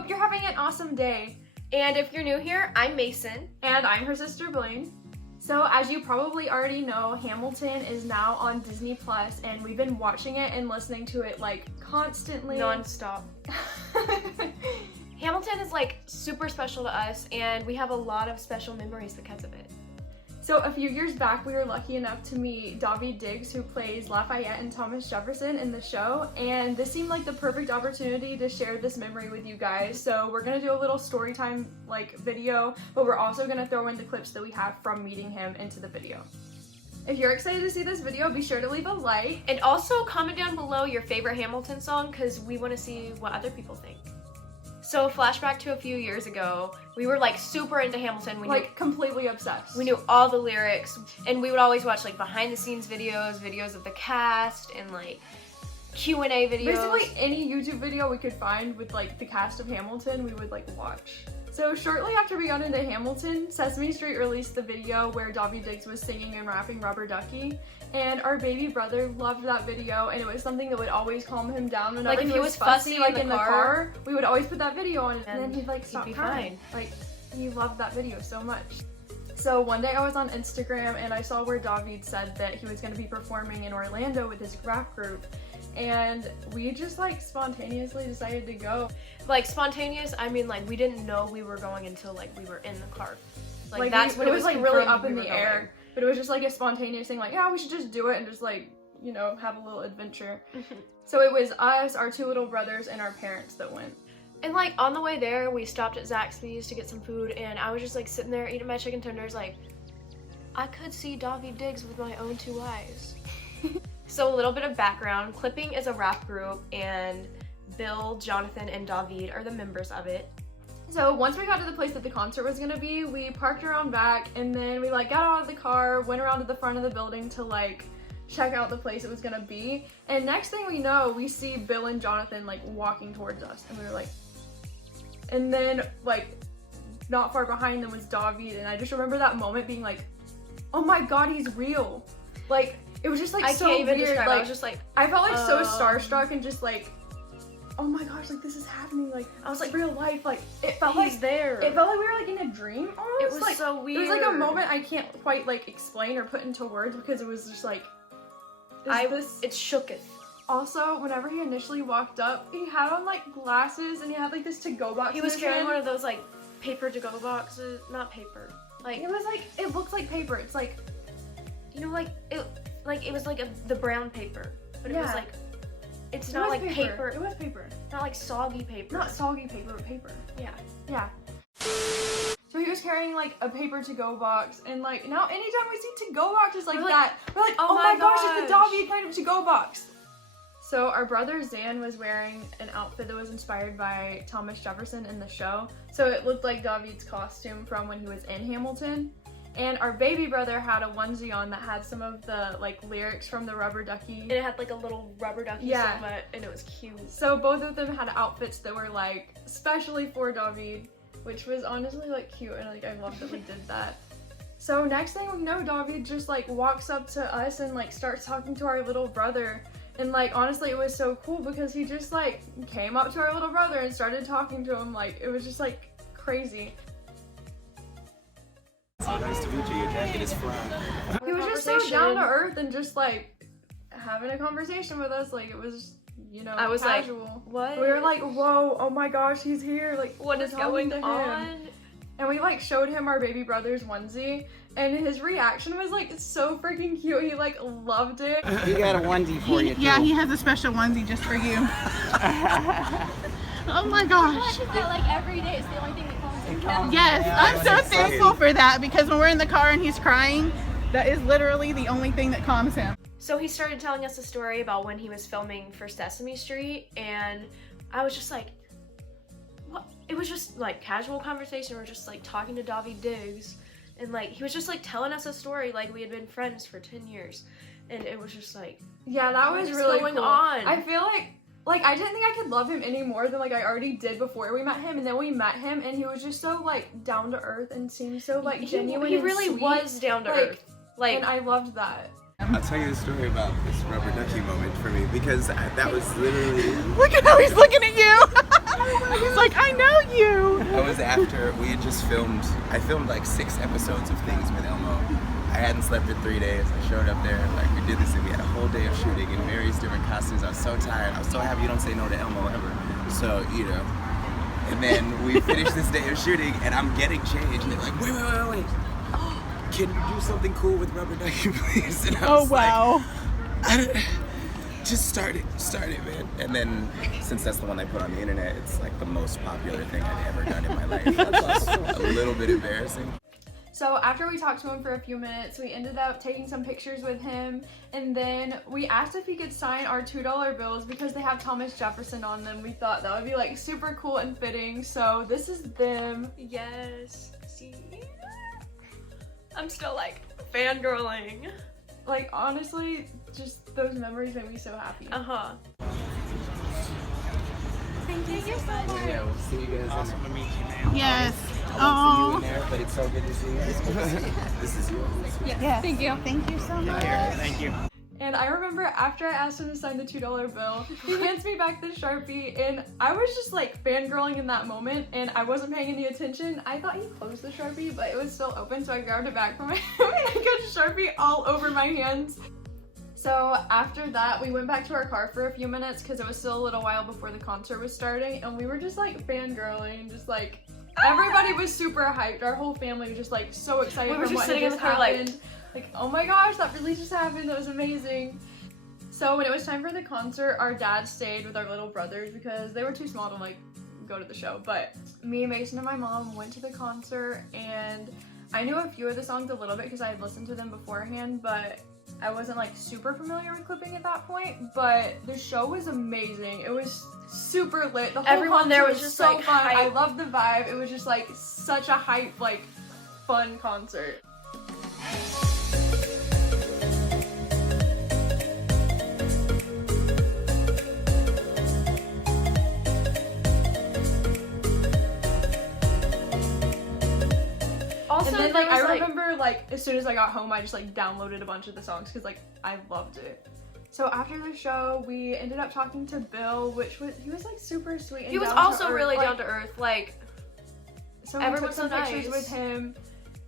hope you're having an awesome day. And if you're new here, I'm Mason. And I'm her sister Blayne. So as you probably already know, Hamilton is now on Disney Plus, and we've been watching it and listening to it like constantly. Non-stop. Hamilton is like super special to us, and we have a lot of special memories because of it. So a few years back, we were lucky enough to meet Daveed Diggs, who plays Lafayette and Thomas Jefferson in the show, and this seemed like the perfect opportunity to share this memory with you guys. So we're gonna do a little story time like video, but we're also gonna throw in the clips that we have from meeting him into the video. If you're excited to see this video, be sure to leave a like. And also comment down below your favorite Hamilton song, because we want to see what other people think. So flashback to a few years ago, we were like super into Hamilton. We like knew, completely obsessed. We knew all the lyrics, and we would always watch like behind the scenes videos of the cast, and like Q&A videos. Basically any YouTube video we could find with like the cast of Hamilton, we would like watch. So shortly after we got into Hamilton, Sesame Street released the video where Daveed Diggs was singing and rapping Rubber Ducky, and our baby brother loved that video, and it was something that would always calm him down whenever like if he was fussy like in the car, car, we would always put that video on, and then he'd like stop crying. Fine. Like he loved that video so much. So one day I was on Instagram and I saw where Daveed said that he was going to be performing in Orlando with his rap group, and we just like spontaneously decided to go. Like spontaneous, I mean like we didn't know we were going until like we were in the car. Like that's when it was like really up in the going. air, but it was just like a spontaneous thing, like yeah, we should just do it and just like, you know, have a little adventure. So it was us, our two little brothers, and our parents that went. And like on the way there, we stopped at Zaxby's to get some food, and I was just like sitting there eating my chicken tenders, like I could see Daveed Diggs with my own two eyes. So a little bit of background: Clipping is a rap group, and Bill, Jonathan, and Daveed are the members of it. So once we got to the place that the concert was gonna be, we parked around back, and then we like got out of the car, went around to the front of the building to like check out the place it was gonna be, and next thing we know, we see Bill and Jonathan like walking towards us, and we were like, and then like not far behind them was Daveed, and I just remember that moment being like, oh my god, he's real. Like it was just like I so can't even weird. describe. Like, I was just like, I felt like so starstruck and just like, oh my gosh, like this is happening. Like I was like real life. Like it felt he's like there. It felt like we were like in a dream almost. It was like, so weird. It was like a moment I can't quite like explain or put into words, because it was just like, it shooketh. Also, whenever he initially walked up, he had on like glasses and he had like this to-go box. He was carrying one of those like paper to-go boxes, not paper. Like it was like, it looked like paper. It's like, you know, like it was like the brown paper, but it was like, it's not like paper. It was paper. Not like soggy paper. Not soggy paper, but paper. Yeah. Yeah. So he was carrying like a paper to-go box, and like now anytime we see to-go boxes like that, we're like, oh my gosh, it's the Daveed kind of to-go box. So our brother Zan was wearing an outfit that was inspired by Thomas Jefferson in the show. So it looked like Daveed's costume from when he was in Hamilton. And our baby brother had a onesie on that had some of the like lyrics from the Rubber Ducky. And it had like a little Rubber Ducky silhouette, and it was cute. So both of them had outfits that were like specially for Daveed, which was honestly like cute, and like I love that we did that. So next thing we know, Daveed just like walks up to us and like starts talking to our little brother. And like honestly, it was so cool because he just like came up to our little brother and started talking to him. Like it was just like crazy. So nice to meet you. Your jacket is fly. He was just so down to earth and just like having a conversation with us. Like it was, you know, I was casual. like, what? We were like, whoa, oh my gosh, he's here. Like what is going on? And we like showed him our baby brother's onesie, and his reaction was like so freaking cute. He like loved it. We got a onesie for you too. Yeah, he has a special onesie just for you. Oh my gosh. I feel like every day it's the only thing that comes in. Yes, I'm so thankful for that, because when we're in the car and he's crying, that is literally the only thing that calms him. So he started telling us a story about when he was filming for Sesame Street, and I was just like, what? It was just like casual conversation. We're just like talking to Daveed Diggs, and like he was just like telling us a story like we had been friends for 10 years, and it was just like, yeah, that was really going cool. on. I feel like I didn't think I could love him any more than like I already did before we met him, and then we met him and he was just so like down to earth and seemed so like genuine. He and really sweet. was down to earth. Like, and I loved that. I'll tell you the story about this Rubber Ducky moment for me, because that was literally... Look at how he's looking at you. He's like, I know you. I was after we had just filmed. I filmed like 6 episodes of things with Elmo. I hadn't slept in 3 days. I showed up there, like we did this, and we had a whole day of shooting in various different costumes. I was so tired. I was so happy you don't say no to Elmo ever. So, you know. And then we finished this day of shooting, and I'm getting changed. And they're like, wait. Can you do something cool with Rubber Ducky, please? And I was wow. like, just start it, man. And then, since that's the one I put on the internet, it's like the most popular thing I've ever done in my life. It's a little bit embarrassing. So after we talked to him for a few minutes, we ended up taking some pictures with him, and then we asked if he could sign our $2 bills because they have Thomas Jefferson on them. We thought that would be like super cool and fitting. So this is them. Yes. See? I'm still like fangirling. Like honestly, just those memories make me so happy. Uh-huh. Thank you so much. Yeah, we'll see you guys. Awesome to meet you, man. Yes. I won't see you Oh. in there, but it's so good to see you. This is yours. Yes. Thank you. Thank you so much. Thank you. And I remember after I asked him to sign the $2 bill, he hands me back the Sharpie, and I was just like fangirling in that moment, and I wasn't paying any attention. I thought he closed the Sharpie, but it was still open, so I grabbed it back from him, and I got Sharpie all over my hands. So after that, we went back to our car for a few minutes because it was still a little while before the concert was starting, and we were just like fangirling, just like everybody was super hyped. Our whole family was just like so excited. We were from just what sitting in the had car like happened. Like, oh my gosh, that really just happened. That was amazing. So when it was time for the concert, our dad stayed with our little brothers because they were too small to like go to the show. But me, Mason, and my mom went to the concert, and I knew a few of the songs a little bit because I had listened to them beforehand, but I wasn't like super familiar with clipping at that point. But the show was amazing. It was super lit. The whole Everyone there concert was just, so like, fun. I hype. loved the vibe. It was just like such a hype, like fun concert. also And then there like I was, remember like as soon as I got home, I just like downloaded a bunch of the songs because like I loved it. So after the show, we ended up talking to Bill, he was like super sweet. And he was down to also earth. really Like, down to earth. Like So we everyone's took some so pictures nice. with him,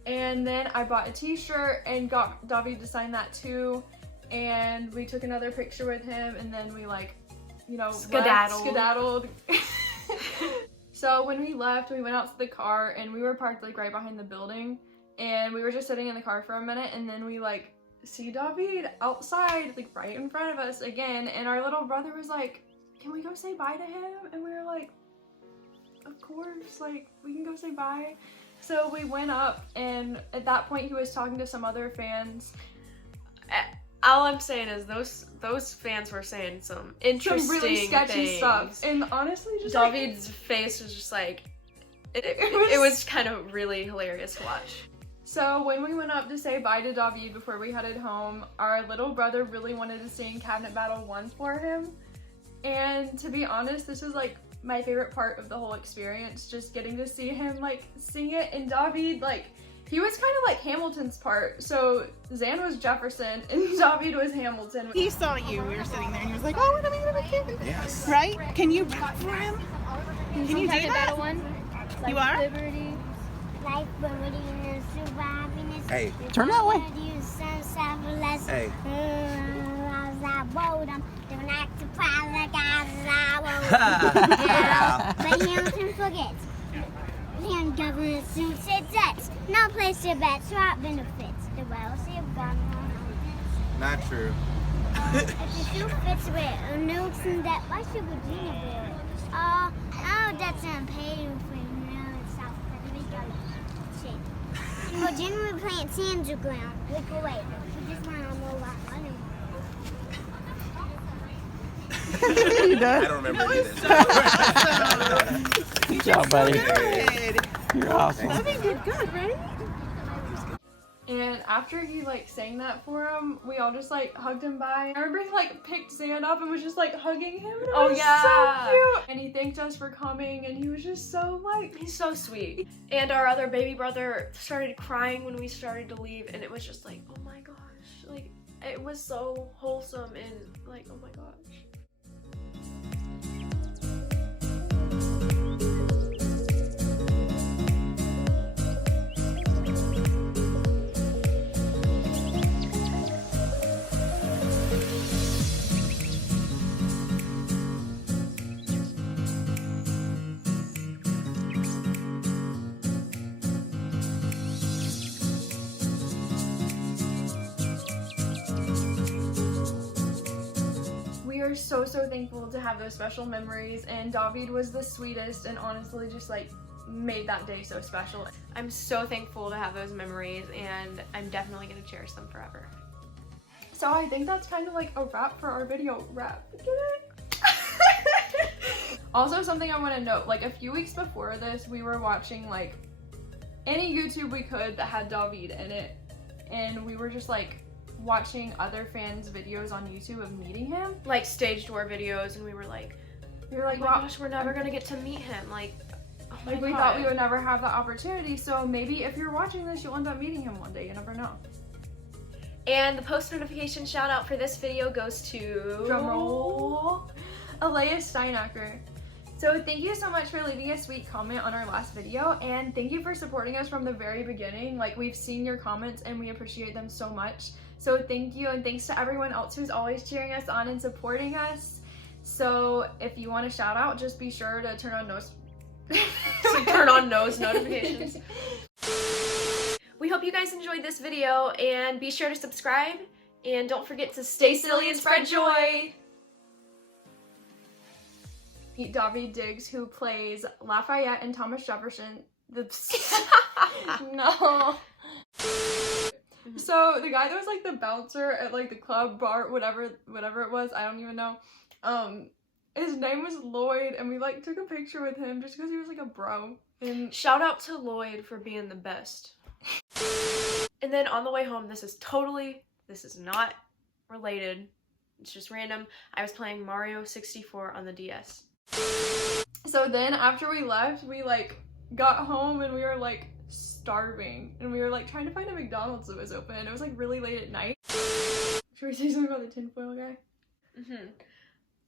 and then I bought a t-shirt and got David to sign that too, and we took another picture with him, and then we like, you know, skedaddled. So when we left, we went out to the car, and we were parked like right behind the building, and we were just sitting in the car for a minute, and then we like see David outside like right in front of us again, and our little brother was like, can we go say bye to him? And we were like, of course, like we can go say bye. So we went up, and at that point he was talking to some other fans. all I'm saying is those fans were saying some interesting Some really sketchy things. stuff, and honestly, just David's face was just like it was kind of really hilarious to watch. So when we went up to say bye to David before we headed home, our little brother really wanted to sing Cabinet Battle 1 for him, and to be honest, this was like my favorite part of the whole experience, just getting to see him like sing it. And David, like, he was kind of like Hamilton's part, so Zan was Jefferson and David was Hamilton. He saw you. We were sitting there, and he was like, "Oh, what am I gonna do?" Yes. Right? Can you clap for him? Can you do that? One? You are? Liberty, life, liberty, and surviving. Hey. Turn that way. Hey. Don't act to proud like I but Hamilton forgets. And government soon said that's no place to bet, so it benefits the wealthy of God. Not true. If the shoe fits with nukes and that, why should Virginia wear it? Oh, that's unpaid for it's South Puerto Rico. Virginia would plant sands ground. Look away. We just want to move our money. He does. I don't remember any of this. Good job, buddy. Good. You're awesome. I think you're good, right? And after he like sang that for him, we all just like hugged him bye. I remember he like picked Zan up and was just like hugging him, and it Oh, was yeah. so cute. And he thanked us for coming, and he was just so like, He's so sweet. And our other baby brother started crying when we started to leave, and it was just like, oh my gosh, like it was so wholesome and like, oh my gosh. are so thankful to have those special memories, and David was the sweetest and honestly just like made that day so special. I'm so thankful to have those memories, and I'm definitely gonna cherish them forever. So I think that's kind of like a wrap for our video. Wrap. Get it? Also, something I want to note, like a few weeks before this, we were watching like any YouTube we could that had David in it, and we were just like watching other fans' videos on YouTube of meeting him, Like stage door videos, and we were like, oh my wow, gosh, we're never gonna get to meet him. Like, oh my like we God. thought we would never have that opportunity. So maybe if you're watching this, you'll end up meeting him one day. You never know. And the post notification shout out for this video goes to Drumroll, Alea Steinacker. So thank you so much for leaving a sweet comment on our last video, and thank you for supporting us from the very beginning. Like, we've seen your comments and we appreciate them so much. So thank you, and thanks to everyone else who's always cheering us on and supporting us. So if you want a shout out, just be sure to turn on nose notifications. We hope you guys enjoyed this video, and be sure to subscribe, and don't forget to stay silly and spread joy. Meet David Diggs, who plays Lafayette and Thomas Jefferson. No. So the guy that was like the bouncer at like the club, bar, whatever it was, I don't even know. His name was Lloyd, and we like took a picture with him just because he was like a bro. And Shout out to Lloyd for being the best. And then on the way home, this is not related. It's just random. I was playing Mario 64 on the DS. so then after we left, we like got home and we were like starving, and we were like trying to find a McDonald's that was open. It was like really late at night. Should we say something about the tinfoil guy?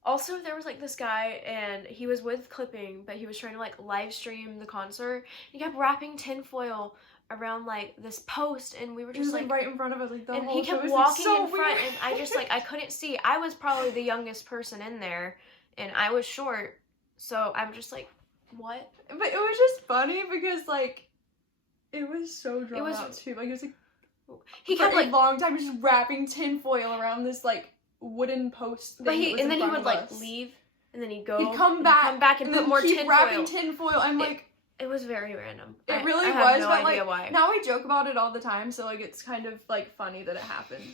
Also, there was like this guy, and he was with Clipping, but he was trying to like live stream the concert. He kept wrapping tinfoil around like this post, and we were He was just like right in front of us, like the and whole he show kept was, walking so in front, weird. and I just like I couldn't see. I was probably the youngest person in there, and I was short, so I'm just like, what? But it was just funny because like it was so drawn was- out too. Like it was like He for kept a like, long time just wrapping tinfoil around this like wooden post thing. but that he was and in then he front would of like us. leave, and then he'd go, He'd come and back and then put more keep wrapping tinfoil. tinfoil. I'm like, It was very random. it I really have was, no but idea like why. now we joke about it all the time, so like it's kind of like funny that it happened.